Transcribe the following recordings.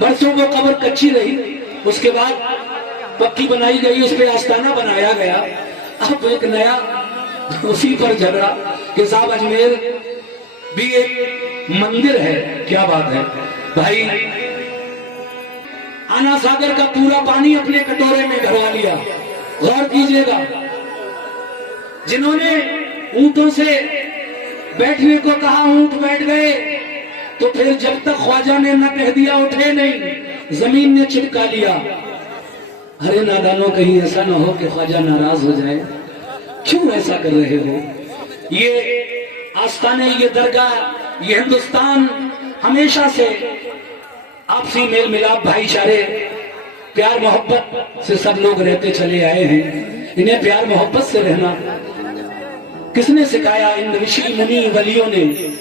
बरसों वो कब्र कच्ची रही, उसके बाद पक्की बनाई गई, उस पर आस्ताना बनाया गया। अब एक नया उसी पर झगड़ा कि साहब अजमेर भी एक मंदिर है। क्या बात है भाई, आना सागर का पूरा पानी अपने कटोरे में भरवा लिया। गौर कीजिएगा, जिन्होंने ऊंटों से बैठने को कहा ऊंट बैठ गए, तो फिर जब तक ख्वाजा ने न कह दिया उठे नहीं, जमीन ने चिपका लिया। अरे नादानों, कहीं ऐसा ना हो कि ख्वाजा नाराज हो जाए, क्यों ऐसा कर रहे हो? ये आस्थाने, ये दरगाह, ये हिंदुस्तान हमेशा से आपसी मेल मिलाप, भाईचारे, प्यार मोहब्बत से सब लोग रहते चले आए हैं। इन्हें प्यार मोहब्बत से रहना किसने सिखाया? इन ऋषि मुनि वलियों ने।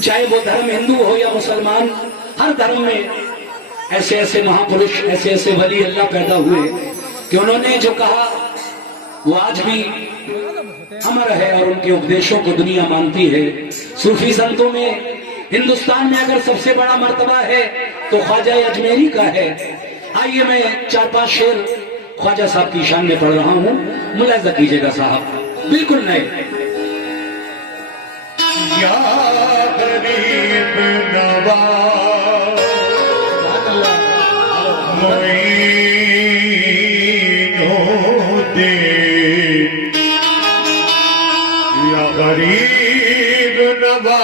चाहे वो धर्म हिंदू हो या मुसलमान, हर धर्म में ऐसे ऐसे महापुरुष, ऐसे ऐसे वली अल्लाह पैदा हुए कि उन्होंने जो कहा वो आज भी अमर है और उनके उपदेशों को दुनिया मानती है। सूफी संतों में हिंदुस्तान में अगर सबसे बड़ा मर्तबा है तो ख्वाजा अजमेरी का है। आइए मैं 4-5 शेर ख्वाजा साहब की शान में पढ़ रहा हूँ, मुलाहिजा कीजिएगा साहब, बिल्कुल नए। या गरीब नवाज मोइनुद्दीन, या गरीब नवाज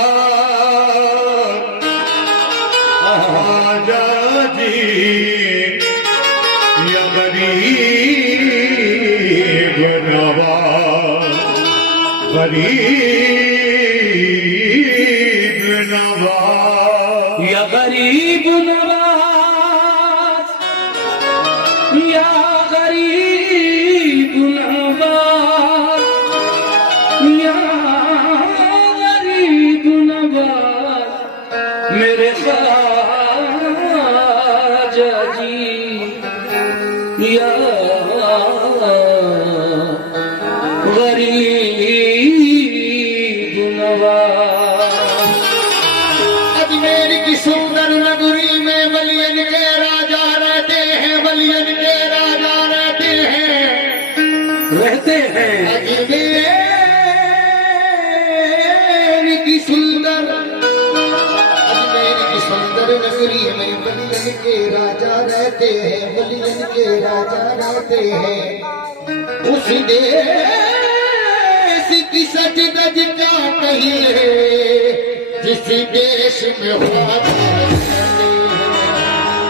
ख्वाजा जी, या गरीब नवाज, गरीब नवाज, या गरीब नवाज, या गरीब नवाज, या गरीब नवाज, मेरे ख्वाजा जी, या गरीब नवाज। अजमेर की सुंदर नगरी में वलियन के राजा रहते हैं, वलियन के राजा रहते हैं। अजमेर की सुंदर नगरी में वलियन के राजा रहते हैं, वलियन के राजा रहते हैं। उस देश की सच धज क्या कहिए, जिस देश में ख्वाजा रहते हैं।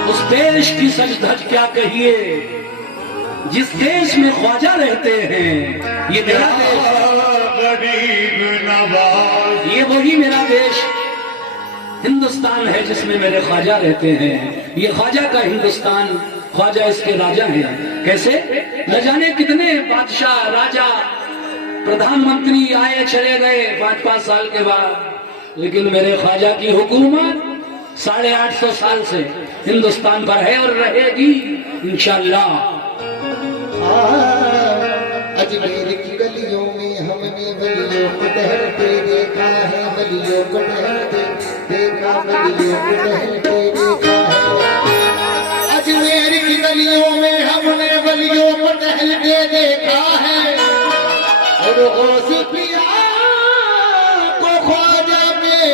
उस देश की सच धज क्या कहिए, जिस देश में ख्वाजा रहते हैं। ये मेरा देश, गरीब नवाज, ये वही मेरा देश हिंदुस्तान है जिसमें मेरे ख्वाजा रहते हैं। ये ख्वाजा का हिंदुस्तान, ख्वाजा इसके राजा हैं। कैसे? न जाने कितने बादशाह, राजा, प्रधानमंत्री आए चले गए 5-5 साल के बाद, लेकिन मेरे ख्वाजा की हुकूमत 850 साल से हिंदुस्तान पर है और रहेगी इंशाअल्लाह। अजमेर की गलियों में हमने वलियों को टहलते देखा है, वलियों को टहलते देखा, वलियों को टहलते देखा है। अजमेर की गलियों में हमने वलियों को टहलते देखा है, और गौस पिया को ख्वाजा में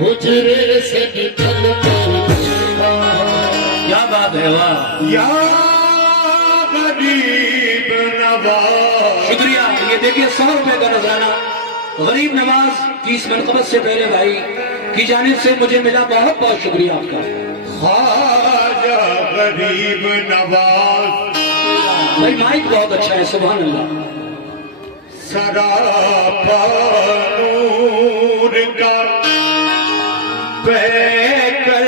हुजरे से निकलते देखा है। क्या बात है, वाह, या गरीब नवाज। शुक्रिया। ये देखिए 100 रुपए का नजराना गरीब नवाज की इस मनकबत से पहले भाई की जानिब से मुझे मिला। बहुत बहुत शुक्रिया आपका। ख्वाजा गरीब नवाज, भाई माइक बहुत अच्छा है, सुभान अल्लाह। सरापा नूर का बहकर,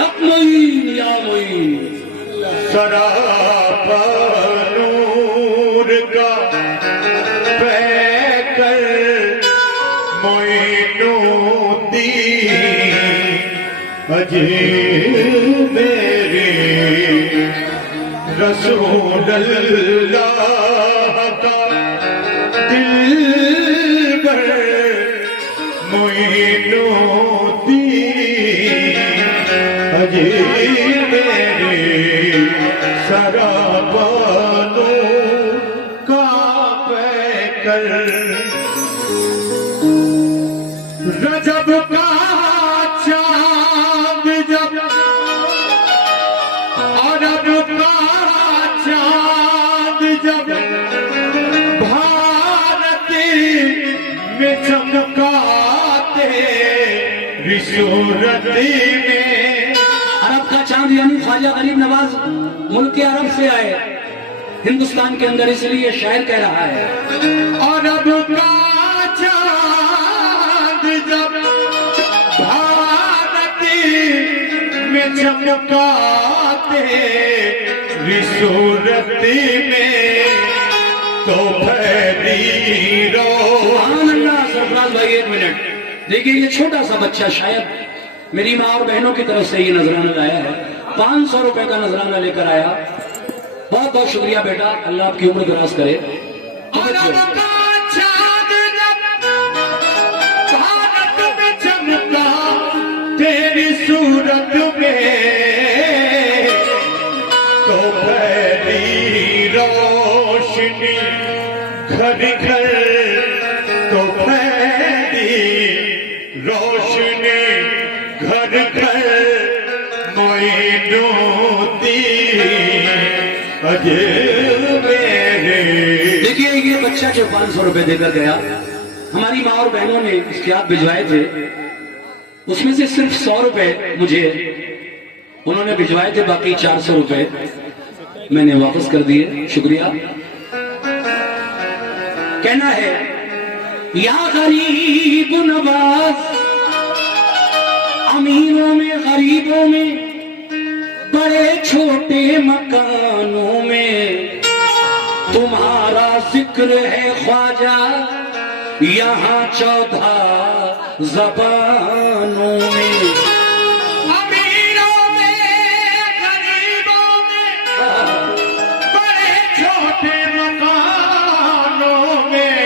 हक मुईन या मुईन, सरापा नूर का बहकर मोइनुद्दीन अजमेरी रसूल अल्लाह का दिलबर मोइनुद्दीन अजी मेरे शराबानों का पैकर रजब का चांद जब अरब का चांद जब भारत में चमकाते सूरती में। अरब का चांद यानी ख्वाजा गरीब नवाज मुल्क के अरब से आए हिंदुस्तान के अंदर, इसलिए शायर कह रहा है अरब का चांद जब भारती में चमकाते सूरती में तो फैली रो। सुभान अल्लाह। सरफराज भाई एक मिनट देखिए, ये छोटा सा बच्चा शायद मेरी माँ और बहनों की तरफ से ये नजराना लाया है, 500 रुपए का नजराना लेकर आया। बहुत बहुत शुक्रिया बेटा, अल्लाह आपकी उम्र दराज करे। अरब का चांद जब भारत में चमका तेरी सूरत में तो फैली रोशनी घर घर तो फैली रोशनी घर घर मोइनुद्दीन अजय मेरे। देखिए ये बच्चा जो 500 रुपए देकर गया, हमारी माँ और बहनों ने इसके हाथ भिजवाए थे, उसमें से सिर्फ 100 रुपए मुझे उन्होंने भिजवाए थे, बाकी 400 रुपए मैंने वापस कर दिए। शुक्रिया। कहना है या गरीब नवाज, अमीरों में गरीबों में बड़े छोटे मकानों में तुम्हारा जिक्र है ख्वाजा, यहाँ 14 ज़बानों में। अमीरों में गरीबों में बड़े छोटे मकानों में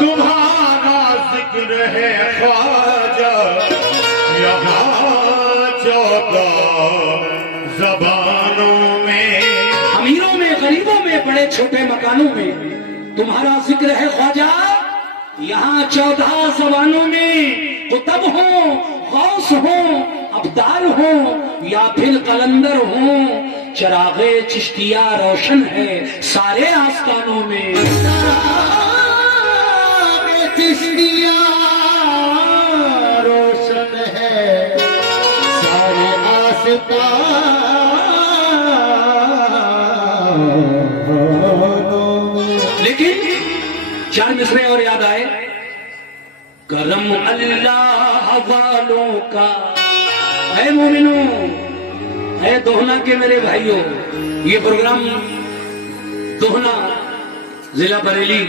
तुम्हारा जिक्र है ख्वाजा, यहाँ 14 ज़बानों में। अमीरों में गरीबों में बड़े छोटे मकानों में तुम्हारा जिक्र है ख्वाजा, यहाँ 14 ज़बानों में। कुतब हो, गौस हो, अब्दाल हो या फिर कलंदर हो, चरागे चिश्तिया रोशन है सारे आस्तानों में। चिश्तिया रोशन है सारे आसमानों में। लेकिन 4 मिसरे और याद आए। करम अल्लाह वालों का, है मोमिनों, है दोहना के मेरे भाइयों, ये प्रोग्राम दोहना जिला बरेली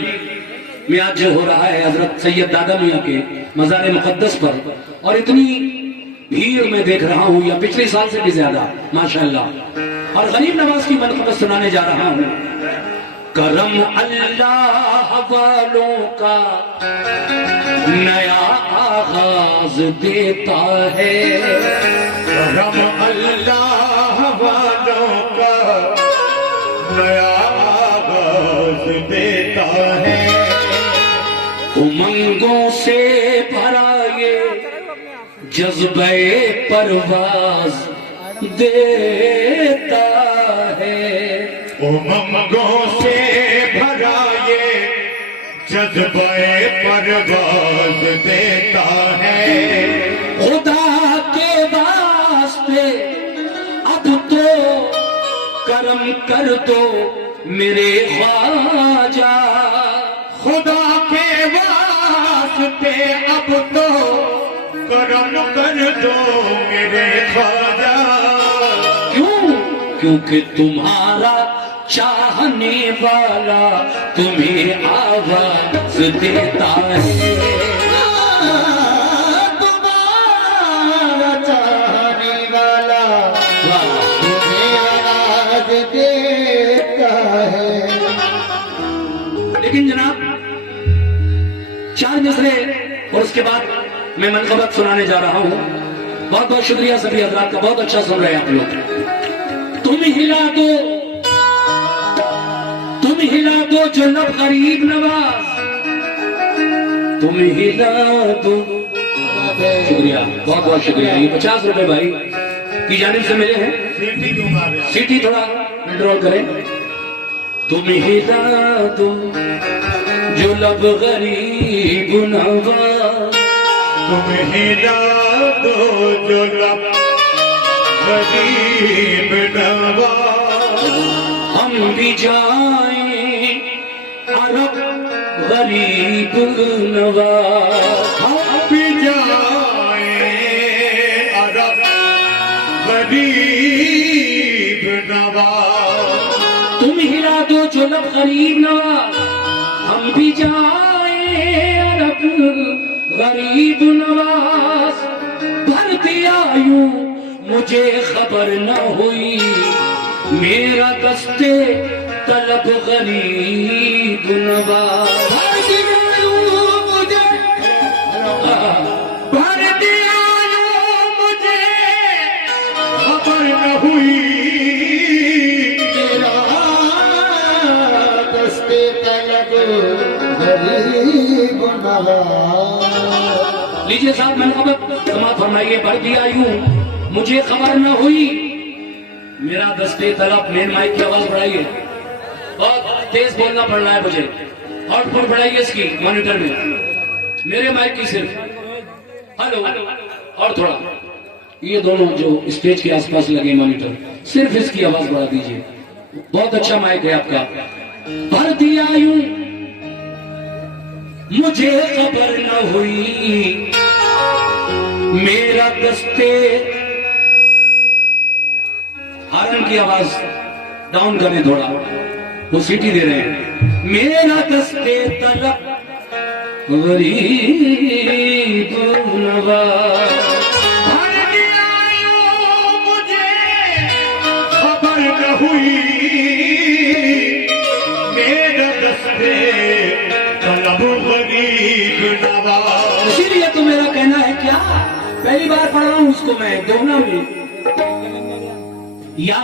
में आज जो हो रहा है हजरत सैयद दादा मियाँ के मज़ार मुक़द्दस पर, और इतनी भीड़ में देख रहा हूँ या पिछले साल से भी ज्यादा माशाअल्लाह, और गरीब नवाज की मनक़बत सुनाने जा रहा हूँ। करम अल्लाह वालों का नया आगाज देता है, करम अल्लाह वालों का नया आगाज देता है। उमंगों से भरा ये जज्बे परवाज देता है। उमंगों से भरा ये जज्बे परवाज देता है। खुदा के वास्ते अब तो करम कर दो मेरे ख्वाजा, खुदा के वास्ते अब तो करम कर दो मेरे ख्वाजा। क्यों? क्योंकि तुम्हारा चाहने वाला तुम्हें आवाज देता है। तुम्हारा चाहने वाला तुम्हें आवाज देता है। लेकिन जनाब 4 मिसरे और उसके बाद मैं मनक़बत सुनाने जा रहा हूँ। बहुत बहुत शुक्रिया सभी हजरात का, बहुत अच्छा सुन रहे हैं आप लोग। तुम हिला दो जो लब गरीब नवाज, तुम हिला दो। शुक्रिया, बहुत बहुत शुक्रिया। ये 50 रुपए भाई की जानिब से मिले हैं। सीटी दूंगा मैं। सीटी थोड़ा कंट्रोल करें। तुम हिला दो जो लब गरीब नवाज, तुम हिला दो जो लब गरीब नवाज, हम भी जाएं अरब गरीब नवाज। हम भी जाएं अरब गरीब नवाज। तुम हिला दो जो लब गरीब नवाज, हम भी जाएं अरब गरीब नवाज। भर दिया यूं मुझे खबर न हुई, मेरा दस्ते तलब गरीब नवाज। भर दिया यूं मुझे, भर दिया यूं मुझे खबर न हुई, तेरा दस्ते तलब गरीब नवाज। लीजिए साहब, मैंने खबर समाप्त फरमाइए। भर दिया यूं मुझे खबर न हुई, मेरा दस्ते तलब। मेन माइक की आवाज बढ़ाइए, बहुत तेज बोलना पड़ रहा है मुझे। आउटपुट बढ़ाइए इसकी मॉनिटर में, मेरे माइक की सिर्फ। हेलो, और थोड़ा ये दोनों जो स्टेज के आसपास लगे मॉनिटर, सिर्फ इसकी आवाज बढ़ा दीजिए। बहुत अच्छा माइक है आपका। भर दिया यूं मुझे खबर न हुई, मेरा दस्ते। हारन की आवाज डाउन करें थोड़ा, वो सीटी दे रहे हैं। मेरा दस्ते तलब गरीब नवाज। भर दिया यूं मुझे खबर न हुई, मेरा दस्ते तलब गरीब नवाज। इसीलिए तो मेरा कहना है, क्या पहली बार पढ़ रहा हूं उसको मैं दोगुना में या